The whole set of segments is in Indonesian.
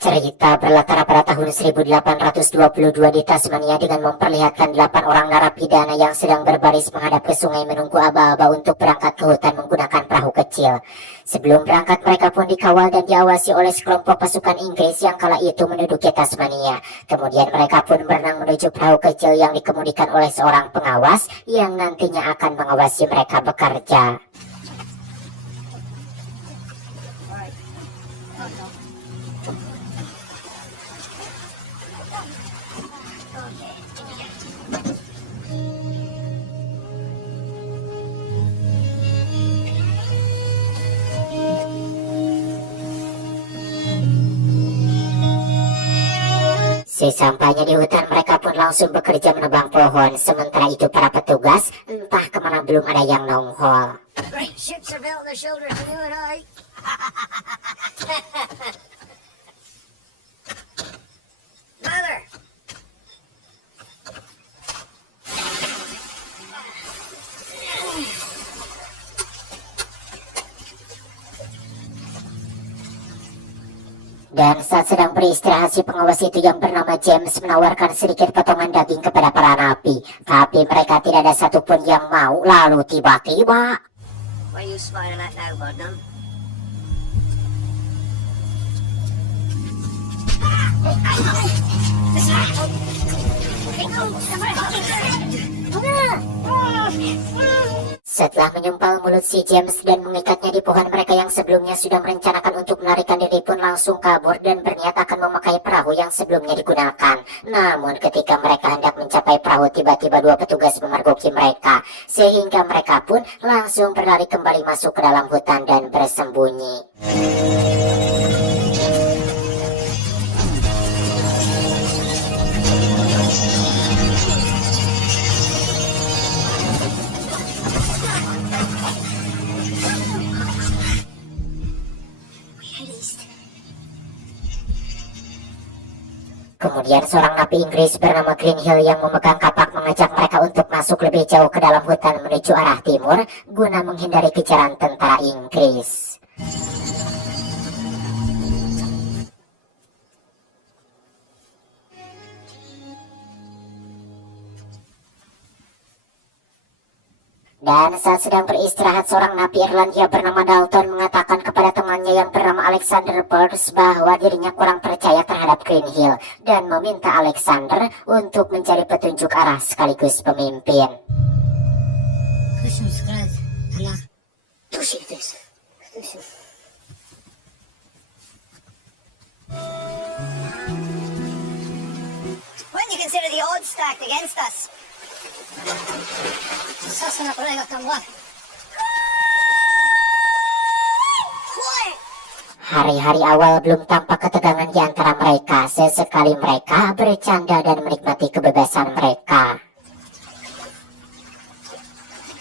Cerita berlatar pada tahun 1822 di Tasmania dengan memperlihatkan 8 orang narapidana yang sedang berbaris menghadap ke sungai menunggu aba-aba untuk berangkat ke hutan menggunakan perahu kecil. Sebelum berangkat mereka pun dikawal dan diawasi oleh sekelompok pasukan Inggris yang kala itu menduduki Tasmania. Kemudian mereka pun berenang menuju perahu kecil yang dikemudikan oleh seorang pengawas yang nantinya akan mengawasi mereka bekerja. Sesampainya di hutan mereka pun langsung bekerja menebang pohon. Sementara itu para petugas entah kemana belum ada yang nongol. Great ships are built on the shoulders of you and I. Mother! Dan saat sedang beristirahat, si pengawas itu yang bernama James menawarkan sedikit potongan daging kepada para napi. Tapi mereka tidak ada satupun yang mau. Lalu tiba-tiba... What are you smiling at now, Budnam? Setelah menyumpal mulut si James dan mengikatnya di pohon, mereka yang sebelumnya sudah merencanakan untuk melarikan diri pun langsung kabur dan berniat akan memakai perahu yang sebelumnya digunakan. Namun ketika mereka hendak mencapai perahu, tiba-tiba dua petugas memergoki mereka, sehingga mereka pun langsung berlari kembali masuk ke dalam hutan dan bersembunyi. Kemudian seorang napi Inggris bernama Greenhill yang memegang kapak mengajak mereka untuk masuk lebih jauh ke dalam hutan menuju arah timur guna menghindari kejaran tentara Inggris. Dan saat sedang beristirahat, seorang napi Irlandia bernama Dalton mengatakan kepada temannya yang bernama Alexander Pearce bahwa dirinya kurang percaya terhadap Greenhill dan meminta Alexander untuk mencari petunjuk arah sekaligus pemimpin. When you consider the odds stacked against us. Hari-hari awal belum tampak ketegangan di antara mereka. Sesekali mereka bercanda dan menikmati kebebasan mereka.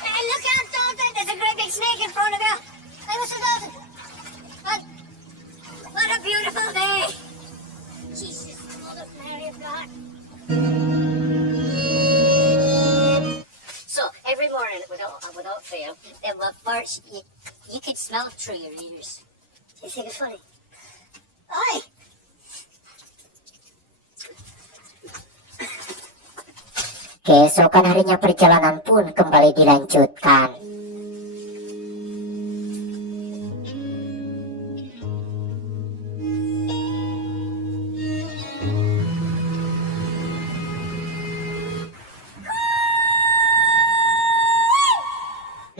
Hey, look out, Dalton! There's a great big snake in front of you. Hey, Mr. Dalton! What a beautiful day! Jesus, Mother Mary of God. So, every morning, without fail, then first, you could smell through your ears. You think it's funny? Aye! Keesokan harinya perjalanan pun kembali dilanjutkan.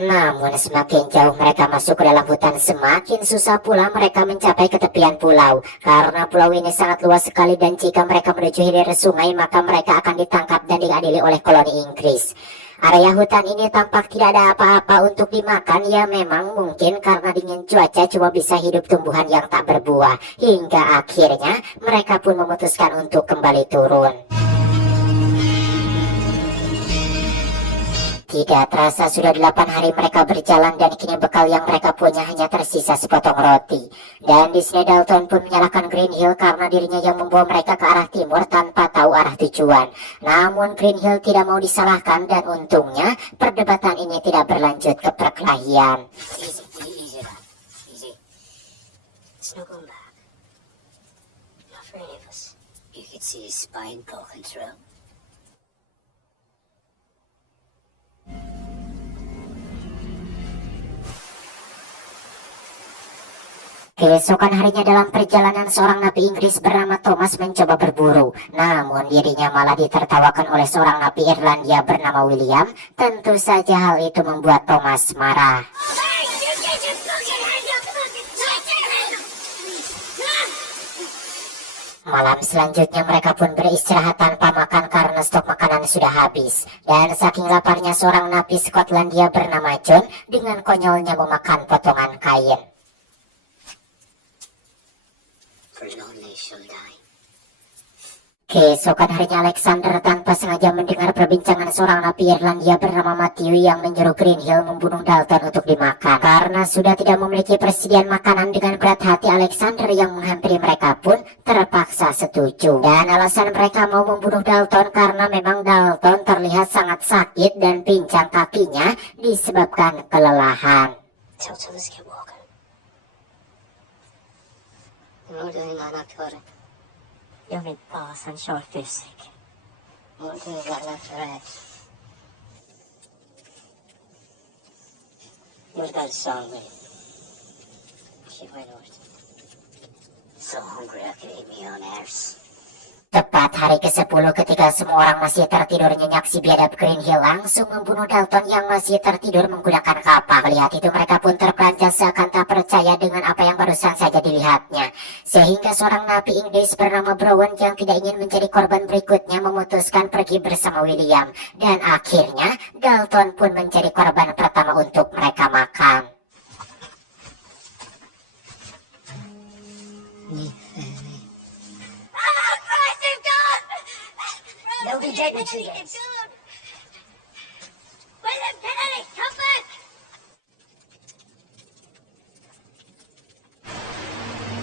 Namun semakin jauh mereka masuk ke dalam hutan, semakin susah pula mereka mencapai ke tepian pulau. Karena pulau ini sangat luas sekali dan jika mereka menuju hilir sungai maka mereka akan ditangkap dan diadili oleh koloni Inggris. Area hutan ini tampak tidak ada apa-apa untuk dimakan. Ya memang mungkin karena dingin cuaca cuma bisa hidup tumbuhan yang tak berbuah. Hingga akhirnya mereka pun memutuskan untuk kembali turun. Tidak terasa sudah 8 hari mereka berjalan dan kini bekal yang mereka punya hanya tersisa sepotong roti. Dan di sini Dalton pun menyalahkan Greenhill karena dirinya yang membawa mereka ke arah timur tanpa tahu arah tujuan. Namun Greenhill tidak mau disalahkan dan untungnya perdebatan ini tidak berlanjut ke perkelahian. Easy. It's not going back. afraid of us. You could see his spine poking through. Keesokan harinya dalam perjalanan seorang napi Inggris bernama Thomas mencoba berburu. Namun dirinya malah ditertawakan oleh seorang napi Irlandia bernama William. Tentu saja hal itu membuat Thomas marah. Malam selanjutnya mereka pun beristirahat tanpa makan karena stok makanan sudah habis. Dan saking laparnya seorang napi Skotlandia bernama John dengan konyolnya memakan potongan kain. For lonely shall die. Keesokan harinya Alexander tanpa sengaja mendengar perbincangan seorang napi Irlandia bernama Matthew yang menyuruh Greenhill membunuh Dalton untuk dimakan. Karena sudah tidak memiliki persediaan makanan, dengan berat hati Alexander yang menghampiri mereka pun terpaksa setuju. Dan alasan mereka mau membunuh Dalton karena memang Dalton terlihat sangat sakit dan pincang kakinya disebabkan kelelahan. Tell us get walking. What doing on October? Jag vill ta sen kör fysik. What do you got left to rest? What that song with? She went out. So hungry I could eat me own arse. Tepat hari ke-10 ketika semua orang masih tertidur nyenyak, si biadab Greenhill langsung membunuh Dalton yang masih tertidur menggunakan kapak. Lihat itu mereka pun terperanjat seakan tak percaya dengan apa yang barusan saja dilihatnya. Sehingga seorang napi Inggris bernama Brown yang tidak ingin menjadi korban berikutnya memutuskan pergi bersama William. Dan akhirnya Dalton pun menjadi korban pertama untuk mereka makan. They'll be dead in 2 days. William Kennedy, come back!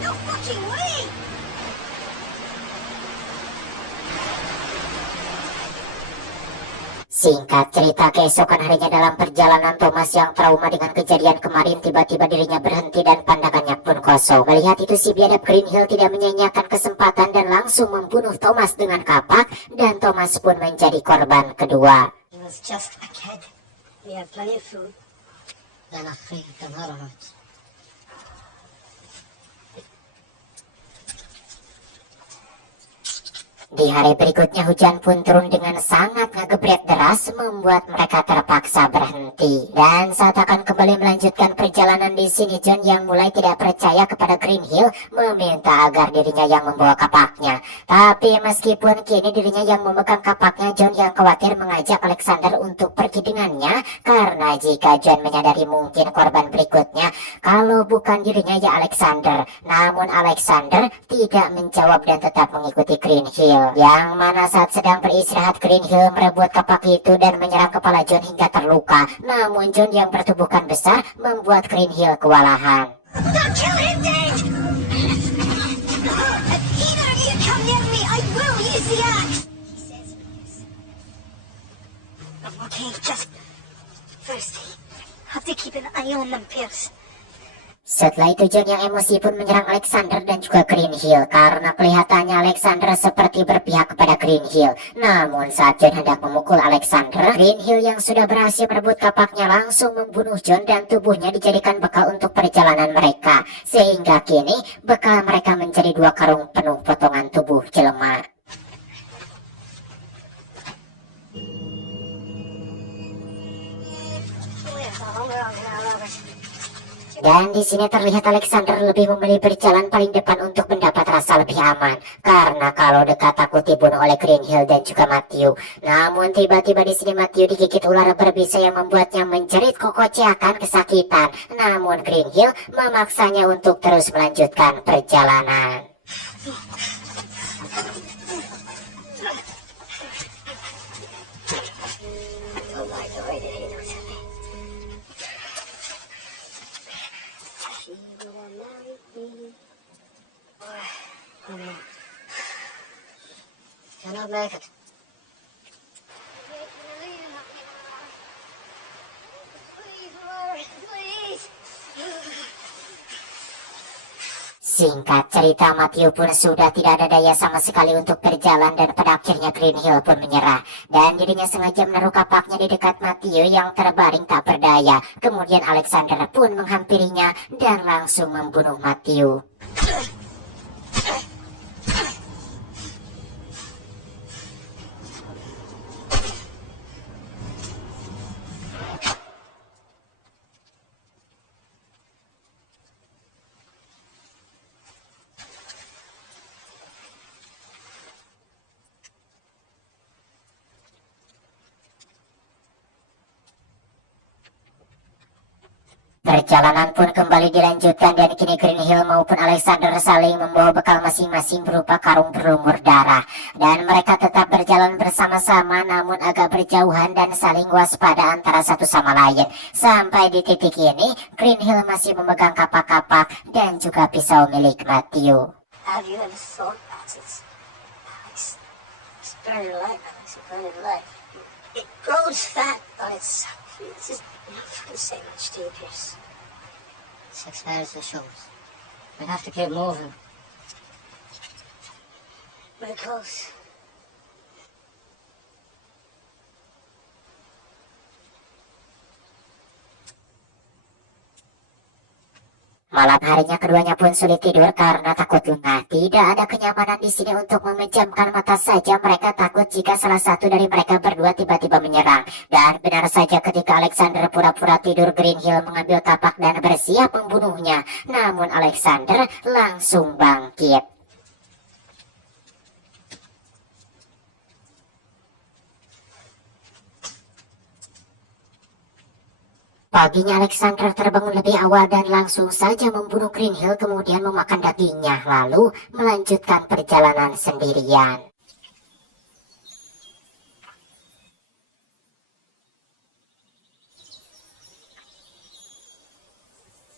No fucking way! Singkat cerita, keesokan harinya dalam perjalanan Thomas yang trauma dengan kejadian kemarin, tiba-tiba dirinya berhenti dan pandangannya pun kosong. Melihat itu si biadab Greenhill tidak menyia-nyiakan kesempatan dan langsung membunuh Thomas dengan kapak, dan Thomas pun menjadi korban kedua. He was just a kid. We have plenty of food. Then I think tomorrow night. Di hari berikutnya hujan pun turun dengan sangat ngegebret deras, membuat mereka terpaksa berhenti. Dan saat akan kembali melanjutkan perjalanan di sini, John yang mulai tidak percaya kepada Greenhill meminta agar dirinya yang membawa kapaknya. Tapi meskipun kini dirinya yang memegang kapaknya, John yang khawatir mengajak Alexander untuk pergi dengannya, karena jika John menyadari mungkin korban berikutnya kalau bukan dirinya ya Alexander. Namun Alexander tidak menjawab dan tetap mengikuti Greenhill. Yang mana saat sedang beristirahat, Greenhill merebut kapak itu dan menyerang kepala John hingga terluka. Namun John yang bertubuhkan besar membuat Greenhill kewalahan. Don't kill him, Dad! If either of you come near me, I will use the axe! He says yes. Okay, just first, have to keep an eye on them, Pierce. Setelah itu John yang emosi pun menyerang Alexander dan juga Greenhill, karena kelihatannya Alexander seperti berpihak kepada Greenhill. Namun saat John hendak memukul Alexander, Greenhill yang sudah berhasil merebut kapaknya langsung membunuh John dan tubuhnya dijadikan bekal untuk perjalanan mereka. Sehingga kini bekal mereka menjadi 2 karung penuh potongan tubuh jelema. Dan di sini terlihat Alexander lebih memilih berjalan paling depan untuk mendapat rasa lebih aman. Karena kalau dekat takut dibunuh oleh Greenhill dan juga Matthew. Namun tiba-tiba di sini Matthew digigit ular berbisa yang membuatnya menjerit kokociakan kesakitan. Namun Greenhill memaksanya untuk terus melanjutkan perjalanan. Cannot make it. Singkat cerita, Matthew pun sudah tidak ada daya sama sekali untuk berjalan dan pada akhirnya Green Hill pun menyerah. Dan dirinya sengaja menaruh kapaknya di dekat Matthew yang terbaring tak berdaya. Kemudian Alexander pun menghampirinya dan langsung membunuh Matthew. Perjalanan pun kembali dilanjutkan dan kini Green Hill maupun Alexander saling membawa bekal masing-masing berupa karung berlumur darah. Dan mereka tetap berjalan bersama-sama namun agak berjauhan dan saling waspada antara satu sama lain. Sampai di titik ini, Green Hill masih memegang kapak-kapak dan juga pisau milik Matthew. Have you ever thought about it, Alex? It's burning light, Alex. It's burning light. It grows fat on itself. It's just not going to say much to you, Pierce. It's as bad as it shows. We have to keep moving. We're close. Malam harinya keduanya pun sulit tidur karena takut lengah. Tidak ada kenyamanan di sini untuk memejamkan mata saja. Mereka takut jika salah satu dari mereka berdua tiba-tiba menyerang. Dan benar saja ketika Alexander pura-pura tidur, Green Hill mengambil kapak dan bersiap membunuhnya. Namun Alexander langsung bangkit. Paginya Alexander terbangun lebih awal dan langsung saja membunuh Green Hill, kemudian memakan dagingnya, lalu melanjutkan perjalanan sendirian.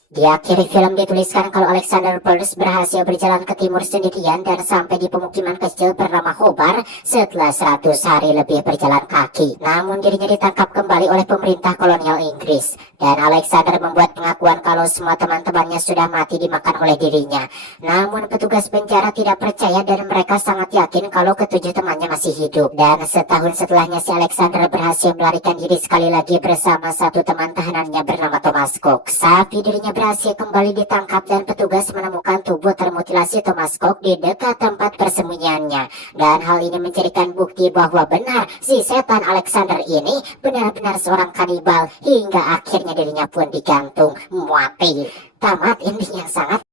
Di akhir film dituliskan kalau Alexander Burns berhasil berjalan ke timur sendirian dan sampai di pemukiman kecil bernama Hobart setelah 100 hari lebih berjalan kaki. Namun dirinya ditangkap kembali oleh pemerintah kolonial Inggris. Dan Alexander membuat pengakuan kalau semua teman-temannya sudah mati dimakan oleh dirinya. Namun petugas penjara tidak percaya dan mereka sangat yakin kalau ketujuh temannya masih hidup. Dan setahun setelahnya si Alexander berhasil melarikan diri sekali lagi bersama satu teman tahanannya bernama Thomas Cook. Tapi dirinya berhasil kembali ditangkap dan petugas menemukan tubuh termutilasi Thomas Cook di dekat tempat persembunyiannya. Dan hal ini menjadikan bukti bahwa benar si setan Alexander ini benar-benar seorang kanibal hingga akhirnya dirinya pun digantung mati. Tamat ending yang sangat